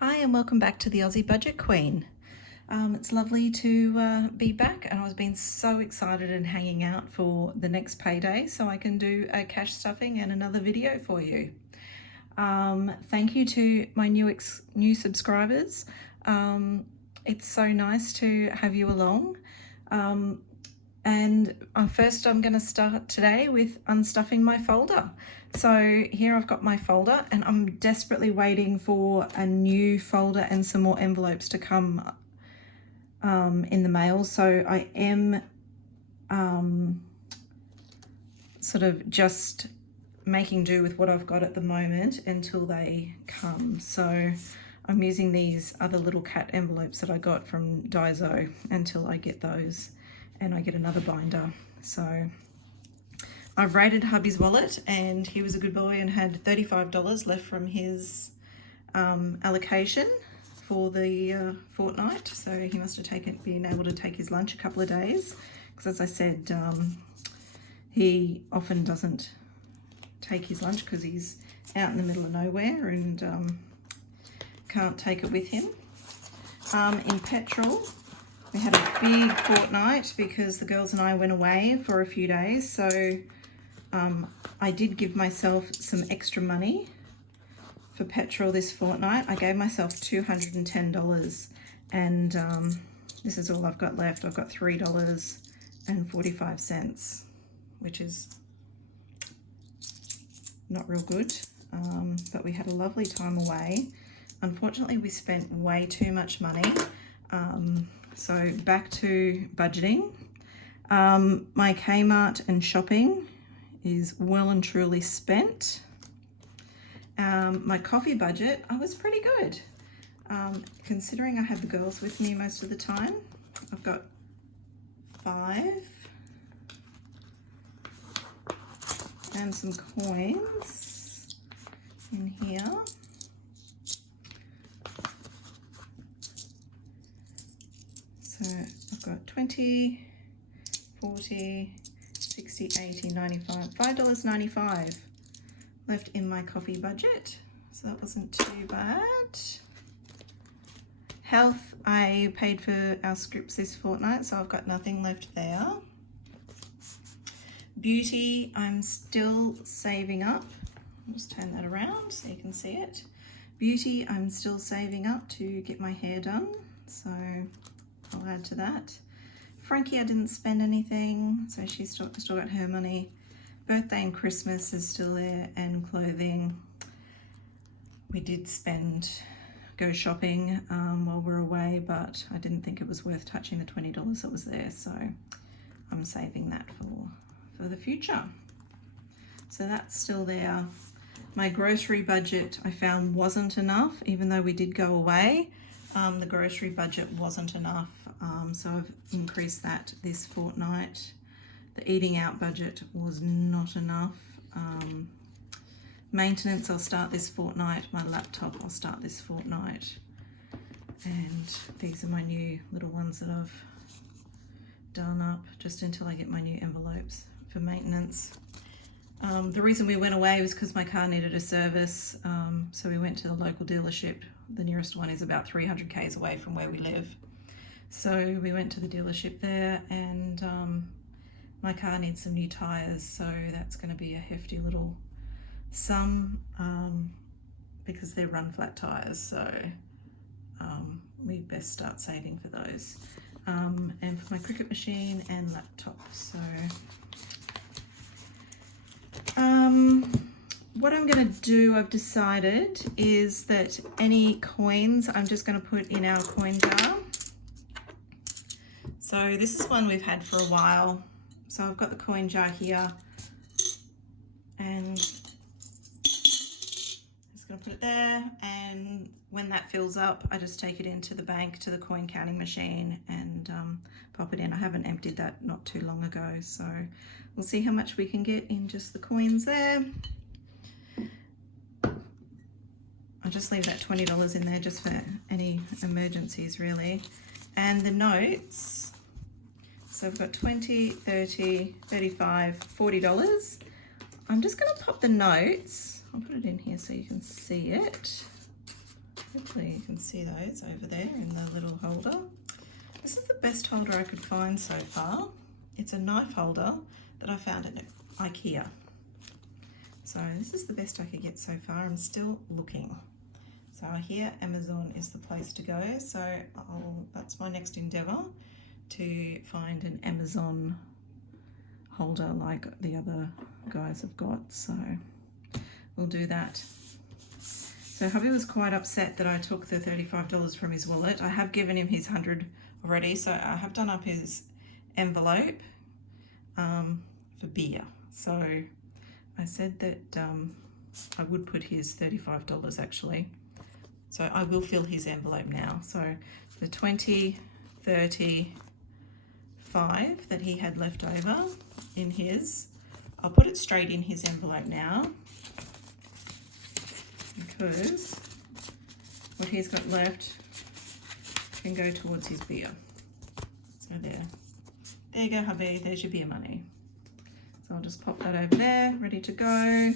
Hi and welcome back to the Aussie Budget Queen. It's lovely to be back, and I've been so excited and hanging out for the next payday so I can do a cash stuffing and another video for you. Thank you to my new subscribers. It's so nice to have you along. And first I'm going to start today with unstuffing my folder. So here I've got my folder and I'm desperately waiting for a new folder and some more envelopes to come in the mail. So I am sort of just making do with what I've got at the moment until they come. So I'm using these other little cat envelopes that I got from Daiso until I get those and I get another binder. So I've raided hubby's wallet and he was a good boy and had $35 left from his allocation for the fortnight. So he must have been able to take his lunch a couple of days, because as I said, he often doesn't take his lunch because he's out in the middle of nowhere and can't take it with him. In petrol, we had a big fortnight because the girls and I went away for a few days. So I did give myself some extra money for petrol this fortnight. I gave myself $210 and this is all I've got left. I've got $3.45, which is not real good, but we had a lovely time away. Unfortunately, we spent way too much money. So back to budgeting. My Kmart and shopping is well and truly spent. My coffee budget, I was pretty good. Considering I have the girls with me most of the time. I've got 5 and some coins in here. So I've got 20, 40, 60, 80, 95, $5.95 left in my coffee budget. So that wasn't too bad. Health, I paid for our scripts this fortnight, so I've got nothing left there. Beauty, I'm still saving up. I'll just turn that around so you can see it. Beauty, I'm still saving up to get my hair done, so I'll add to that. Frankie, I didn't spend anything, so she's still got her money. Birthday and Christmas is still there, and clothing. We did go shopping while we're away, but I didn't think it was worth touching the $20 that was there, so I'm saving that for the future. So that's still there. My grocery budget I found wasn't enough, even though we did go away. The grocery budget wasn't enough, so I've increased that this fortnight. The eating out budget was not enough. Maintenance, I'll start this fortnight. My laptop, I'll start this fortnight. And these are my new little ones that I've done up just until I get my new envelopes for maintenance. The reason we went away was because my car needed a service, so we went to the local dealership. The nearest one is about 300 k's away from where we live. So we went to the dealership there, and my car needs some new tyres, so that's going to be a hefty little sum because they're run flat tyres, so we best start saving for those. And for my Cricut machine and laptop. So what I'm going to do, I've decided, is that any coins I'm just going to put in our coin jar. So this is one we've had for a while. So I've got the coin jar here, and just going to put it there, and when that fills up I just take it into the bank to the coin counting machine and pop it in. I haven't emptied that not too long ago, so we'll see how much we can get in just the coins there. I'll just leave that $20 in there just for any emergencies really. And the notes, so I've got $20, $30, $35, $40. I'm just going to pop the notes. I'll put it in here so you can see it. Hopefully you can see those over there in the little holder. This is the best holder I could find so far. It's a knife holder that I found at IKEA. So this is the best I could get so far. I'm still looking. So here Amazon is the place to go. So that's my next endeavour, to find an Amazon holder like the other guys have got. So we'll do that. So hubby was quite upset that I took the $35 from his wallet. I have given him his 100 already, so I have done up his envelope for beer. So I said that I would put his $35 actually. So I will fill his envelope now. So the 20, 30, 5 that he had left over in his, I'll put it straight in his envelope now, because what he's got left can go towards his beer. So there you go, hubby, there's your beer money. So I'll just pop that over there, ready to go.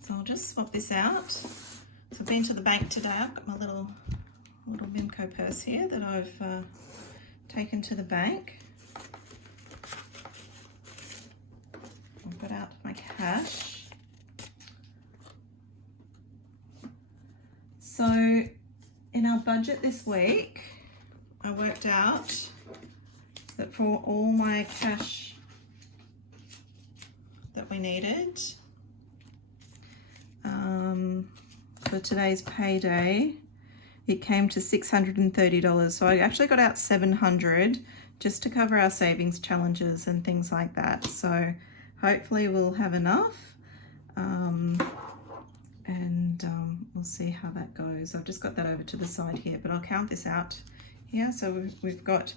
So I'll just swap this out. So I've been to the bank today. I've got my little Mimco purse here that I've taken to the bank. I've got out my cash. So in our budget this week, I worked out that for all my cash that we needed for today's payday, it came to $630. So I actually got out $700 just to cover our savings challenges and things like that. So hopefully we'll have enough, and we'll see how that goes. I've just got that over to the side here, but I'll count this out here. So we've got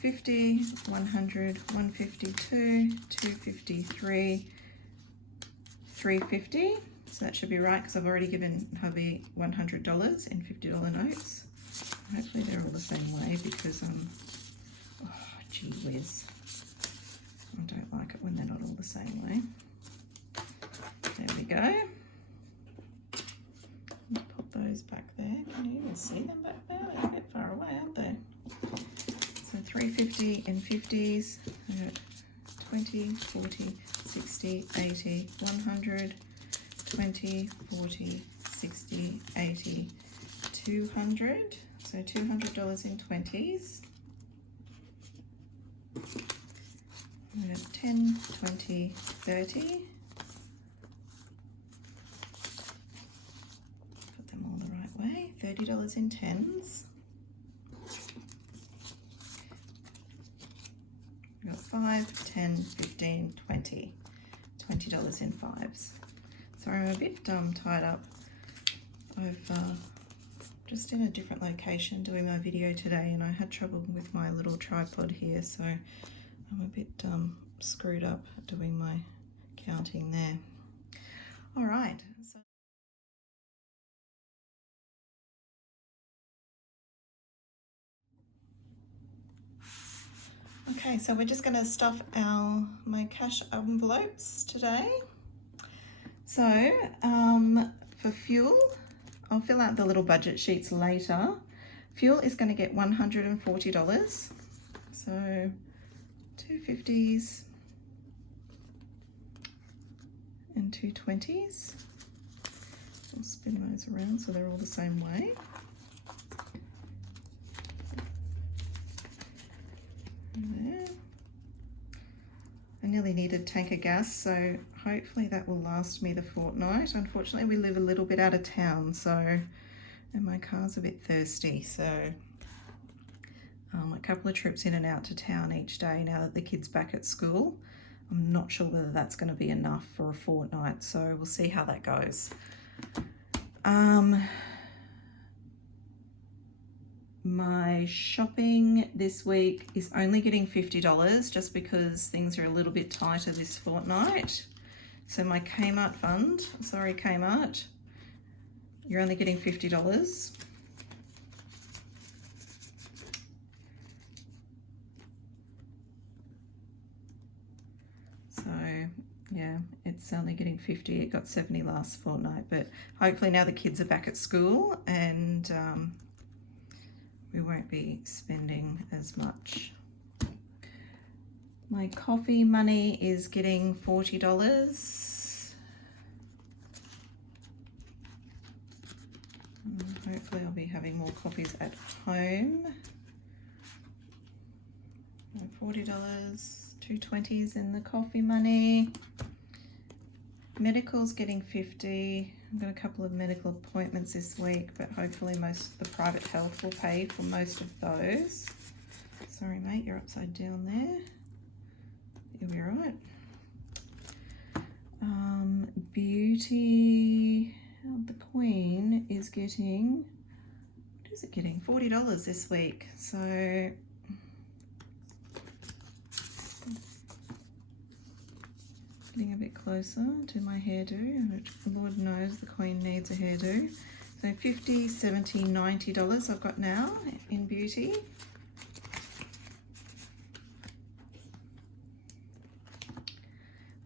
50, 100, 152, 253, 350. So that should be right, because I've already given hubby $100 in $50 notes. Hopefully they're all the same way, because oh gee whiz, I don't like it when they're not all the same way. There we go. Let's pop those back there. Can you even see them back there? They're a bit far away, aren't they? So 350 in 50s. We've got 20, 40, 60, 80, 100, 20, 40, 60, 80, 200. So $200 in 20s. We have 10, 20, 30. Put them all the right way. $30 in 10s. We've got 5, 10, 15, 20. $20 in 5s. Sorry, I'm a bit tied up. I've just in a different location doing my video today, and I had trouble with my little tripod here, so I'm a bit screwed up doing my counting there. All right. Okay, so we're just going to stuff my cash envelopes today. So for fuel, I'll fill out the little budget sheets later. Fuel is going to get $140. So 2 50s and 2 20s. I'll spin those around so they're all the same way. There. I nearly needed a tank of gas, so hopefully that will last me the fortnight. Unfortunately, we live a little bit out of town, and my car's a bit thirsty, so a couple of trips in and out to town each day now that the kid's back at school. I'm not sure whether that's going to be enough for a fortnight, so we'll see how that goes. My shopping this week is only getting $50 just because things are a little bit tighter this fortnight. So my Kmart fund, sorry Kmart, you're only getting $50. So yeah, it's only getting 50. It got 70 last fortnight, but hopefully now the kids are back at school and we won't be spending as much. My coffee money is getting $40. Hopefully I'll be having more coffees at home. $40, 220s in the coffee money. Medical's getting 50. I've got a couple of medical appointments this week, but hopefully most of the private health will pay for most of those. Sorry mate, you're upside down there. You'll be right. Beauty, the Queen is getting, what is it getting? $40 this week. So getting a bit closer to my hairdo, which Lord knows the Queen needs a hairdo. So $50, $70, $90 I've got now in beauty.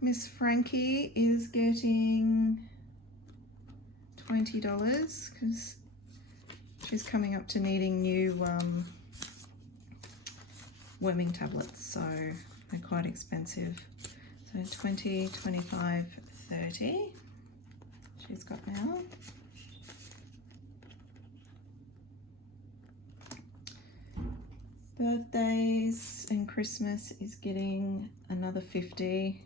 Miss Frankie is getting $20 because she's coming up to needing new worming tablets, so they're quite expensive. So 20, 25, 30 she's got now. Birthdays and Christmas is getting another 50.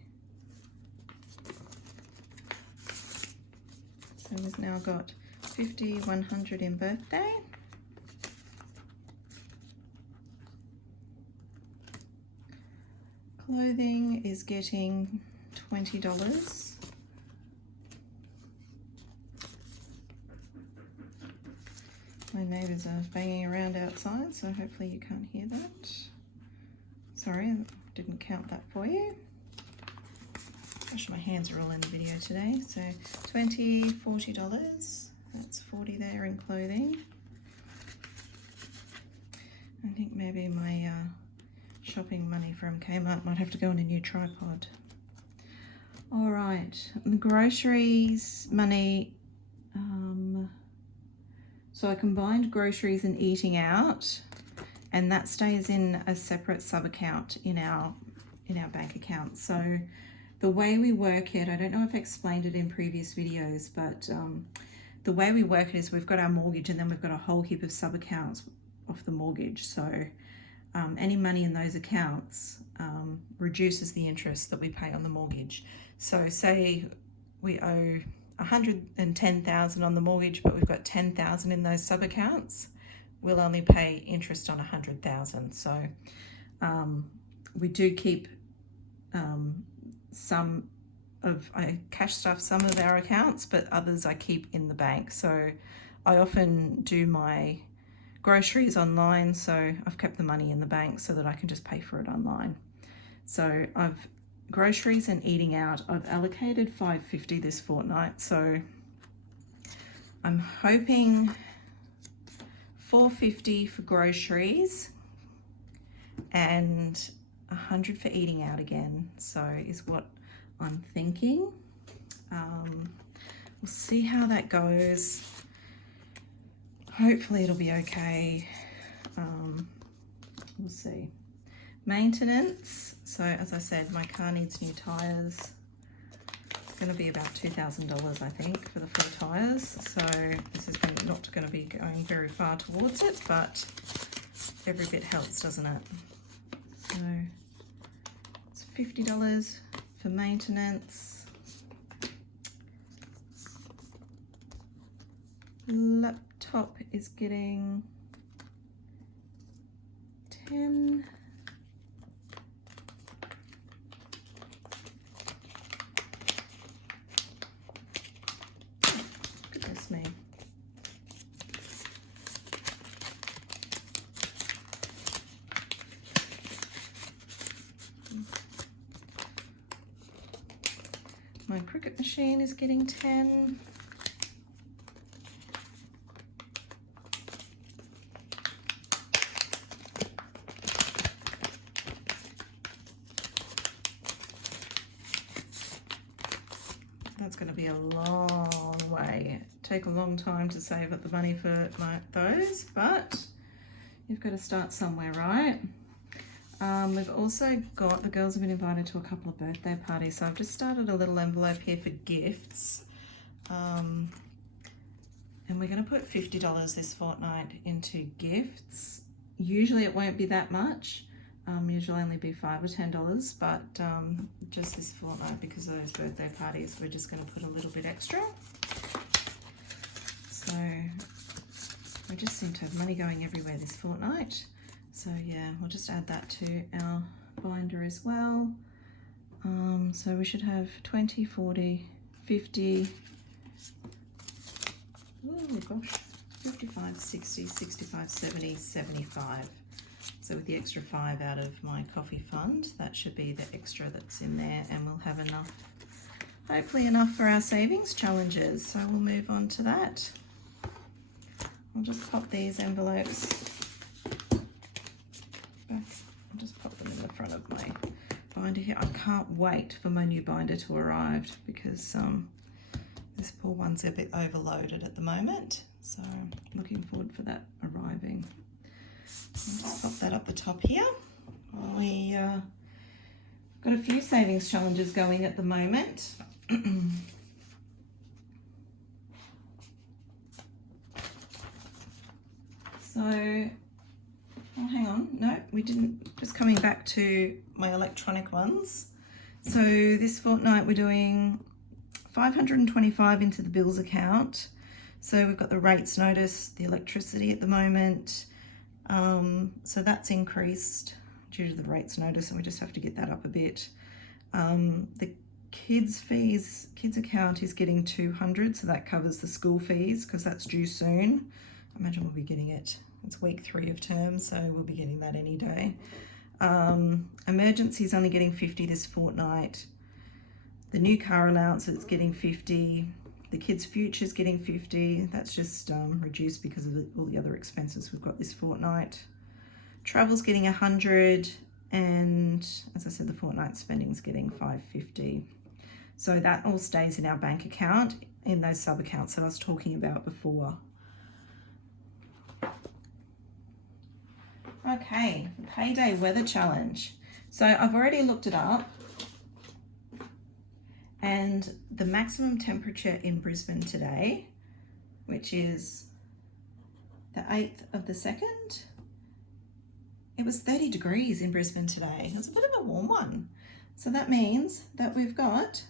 So we've now got 50, 100 in birthday. Clothing is getting $20. My neighbours are banging around outside, so hopefully you can't hear that. Sorry, I didn't count that for you. Gosh, my hands are all in the video today. So $20, $40. That's 40 there in clothing. I think maybe my shopping money from Kmart might have to go on a new tripod. All right, the groceries money. So I combined groceries and eating out, and that stays in a separate sub account in our bank account. So the way we work it, I don't know if I explained it in previous videos, but the way we work it is we've got our mortgage and then we've got a whole heap of sub accounts off the mortgage. So any money in those accounts reduces the interest that we pay on the mortgage. So say we owe $110,000 on the mortgage, but we've got $10,000 in those sub accounts, we'll only pay interest on $100,000. So we do keep some of, I cash stuff some of our accounts, but others I keep in the bank. So I often do my groceries online, so I've kept the money in the bank so that I can just pay for it online. So I've groceries and eating out, I've allocated $550 this fortnight, so I'm hoping $450 for groceries and $100 for eating out again, so is what I'm thinking. We'll see how that goes. Hopefully it'll be okay. We'll see. Maintenance, so as I said, my car needs new tires. It's going to be about $2,000 I think for the 4 tires, so this is not going to be going very far towards it, but every bit helps, doesn't it? So it's $50 for maintenance. Laptop is getting 10. Goodness me. My Cricut machine is getting 10. That's going to be a long way. Take a long time to save up the money for those, but you've got to start somewhere, right? We've also got, the girls have been invited to a couple of birthday parties, so I've just started a little envelope here for gifts. And we're going to put $50 this fortnight into gifts. Usually it won't be that much. Usually only be $5 or $10, but just this fortnight, because of those birthday parties, we're just going to put a little bit extra. So we just seem to have money going everywhere this fortnight. So yeah, we'll just add that to our binder as well. So we should have 20, 40, 50, oh gosh, 55, 60, 65, 70, 75. So with the extra 5 out of my coffee fund, that should be the extra that's in there, and we'll have enough, hopefully enough for our savings challenges. So we'll move on to that. I'll just pop these envelopes back. I'll just pop them in the front of my binder here. I can't wait for my new binder to arrive, because this poor one's a bit overloaded at the moment. So looking forward for that arriving. I'll just pop that up the top here. We got a few savings challenges going at the moment. So, oh, hang on, no, we didn't, just coming back to my electronic ones. So this fortnight we're doing $525 into the bills account. So we've got the rates notice, the electricity at the moment. So that's increased due to the rates notice, and we just have to get that up a bit. The kids account is getting $200, so that covers the school fees, because that's due soon. I imagine we'll be getting it. It's week 3 of term, so we'll be getting that any day. Emergency is only getting $50 this fortnight. The new car allowance is getting $50. The kids' future is getting $50. That's just reduced because of all the other expenses we've got this fortnight. Travel's getting $100, and as I said, the fortnight spending is getting $550. So that all stays in our bank account in those sub accounts that I was talking about before. Okay, payday weather challenge. So I've already looked it up. And the maximum temperature in Brisbane today, which is the 8th of the 2nd, it was 30 degrees in Brisbane today. It was a bit of a warm one. So that means that we've got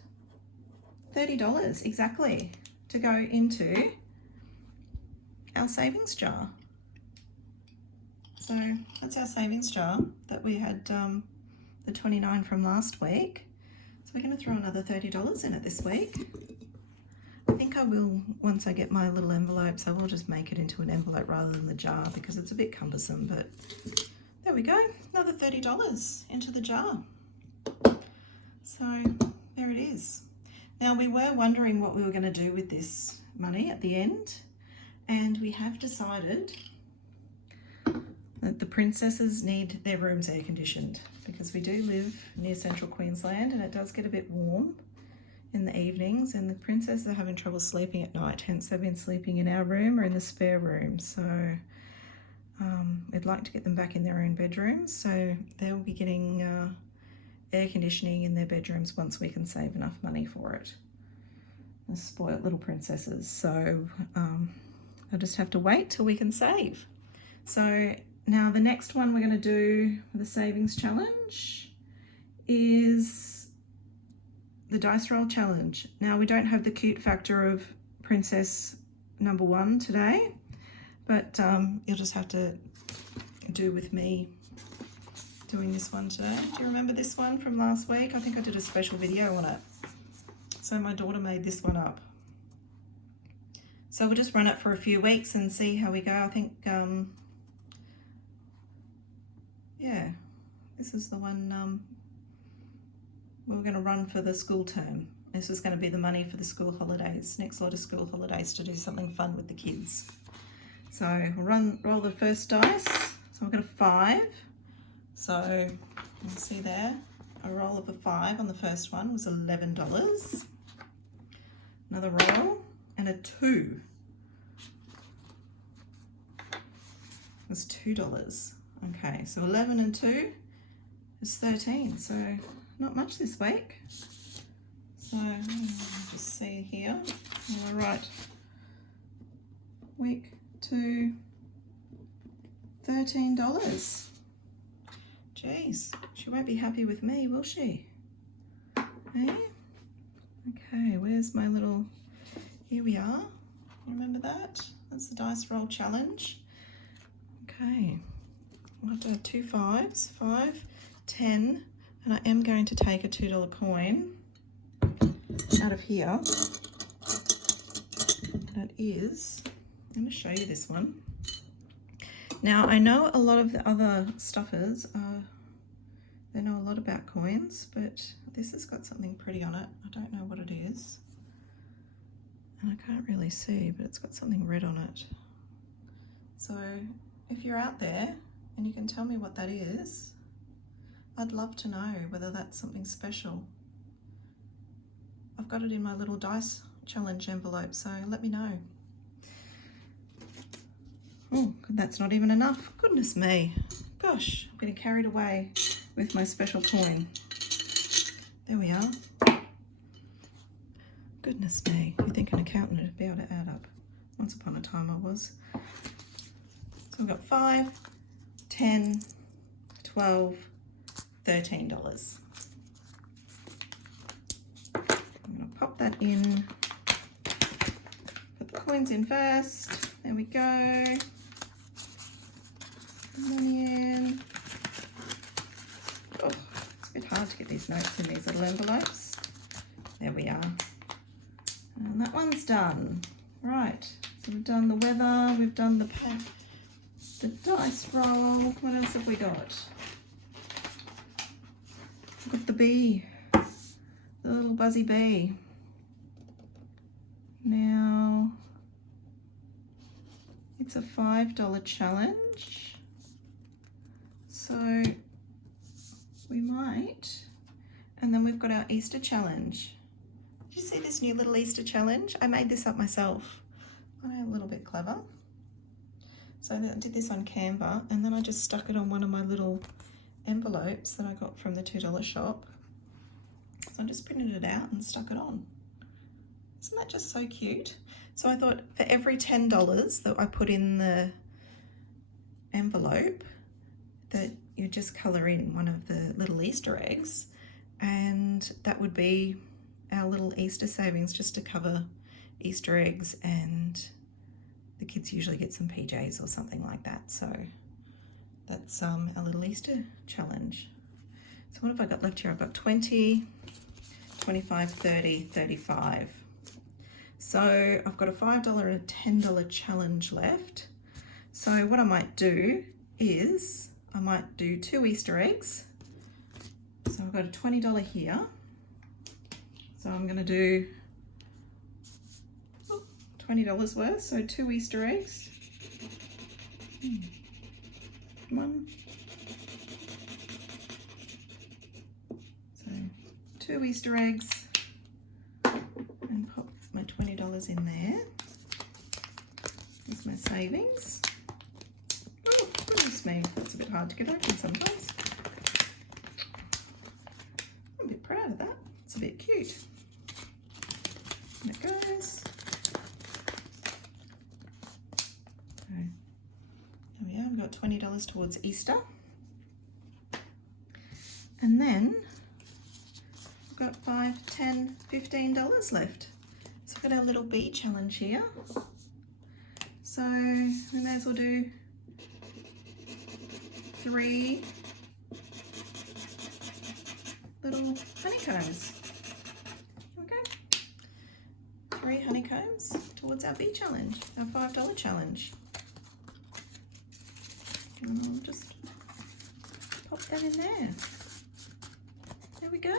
$30 exactly to go into our savings jar. So that's our savings jar that we had the 29 from last week. So we're going to throw another $30 in it this week. I think I will, once I get my little envelopes, I will just make it into an envelope rather than the jar, because it's a bit cumbersome, but there we go. Another $30 into the jar. So there it is. Now, we were wondering what we were going to do with this money at the end, and we have decided that the princesses need their rooms air conditioned, because we do live near central Queensland and it does get a bit warm in the evenings, and the princesses are having trouble sleeping at night, hence they've been sleeping in our room or in the spare room. So we'd like to get them back in their own bedrooms, so they'll be getting air conditioning in their bedrooms once we can save enough money for it. The spoiled little princesses. So I'll just have to wait till we can save. So now the next one we're going to do for the savings challenge is the dice roll challenge. Now, we don't have the cute factor of princess number 1 today, but you'll just have to do with me doing this one today. Do you remember this one from last week? I think I did a special video on it. So my daughter made this one up. So we'll just run it for a few weeks and see how we go. I think yeah, this is the one we're going to run for the school term. This is going to be the money for the school holidays, next lot of school holidays, to do something fun with the kids. So we'll roll the first dice. So I've got a 5. So you can see there, a roll of a 5 on the first one was $11. another roll, and a 2. It's $2. Okay, so 11 and 2 is 13. So not much this week. So just see here. All right. Week 2, $13. Jeez, she won't be happy with me, will she? Eh? Okay, where's my little, here we are. Remember that? That's the dice roll challenge. Okay, I'll have to have 2 5s, 5, 10, and I am going to take a $2 coin out of here. That is, I'm going to show you this one. Now, I know a lot of the other stuffers, they know a lot about coins, but this has got something pretty on it. I don't know what it is. And I can't really see, but it's got something red on it. So if you're out there and you can tell me what that is, I'd love to know whether that's something special. I've got it in my little dice challenge envelope, so let me know. Oh, that's not even enough. Goodness me. Gosh, I'm getting carried away with my special coin. There we are. Goodness me. You'd think an accountant would be able to add up. Once upon a time I was. So we've got 5, 10, 12, $13. I'm going to pop that in. Put the coins in first. There we go. Money in. Oh, it's a bit hard to get these notes in these little envelopes. There we are. And that one's done. Right, so we've done the weather, we've done the dice roll. What else have we got? We've got the bee, the little buzzy bee. Now, it's a $5 challenge. So we might, and then we've got our Easter challenge. Did you see this new little Easter challenge? I made this up myself. I'm a little bit clever. So I did this on Canva, and then I just stuck it on one of my little envelopes that I got from the $2 shop. So I just printed it out and stuck it on. Isn't that just so cute? So I thought for every $10 that I put in the envelope, that you just colour in one of the little Easter eggs, and that would be our little Easter savings just to cover Easter eggs, and the kids usually get some PJs or something like that. So that's our little Easter challenge. So what have I got left here? I've got 20, 25, 30, 35. So I've got a $5 and a $10 challenge left. So what I might do is I might do 2 Easter eggs. So I've got a $20 here. So I'm going to do $20 worth, so 2 Easter eggs. 1. So 2 Easter eggs, and pop my $20 in there. There's my savings. Oh, goodness me, that's a bit hard to get open sometimes. I'm a bit proud of that. It's a bit cute. And it goes. So there we are, we've got $20 towards Easter. And then we've got $5, $10, $15 left. So we've got our little bee challenge here. So we may as well do 3 little honeycombs. Okay, 3 honeycombs towards our bee challenge, our $5 challenge. And I'll just pop that in there. There we go.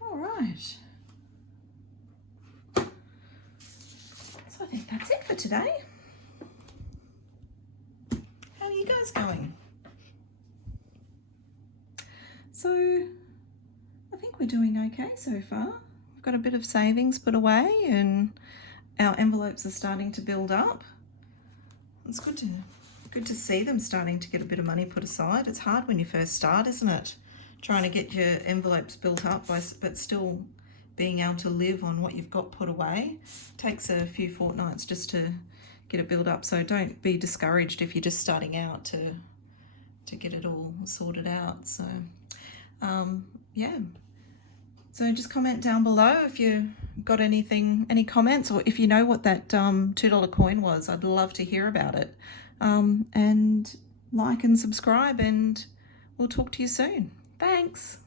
All right. So I think that's it for today. How are you guys going? So I think we're doing okay so far. we've got a bit of savings put away and our envelopes are starting to build up. It's good to see them starting to get a bit of money put aside. It's hard when you first start, isn't it? Trying to get your envelopes built up but still being able to live on what you've got put away. It takes a few fortnights just to get it built up. So don't be discouraged if you're just starting out to get it all sorted out. So yeah. So just comment down below if you got anything, any comments, or if you know what that $2 coin was. I'd love to hear about it. And like and subscribe, and we'll talk to you soon. Thanks.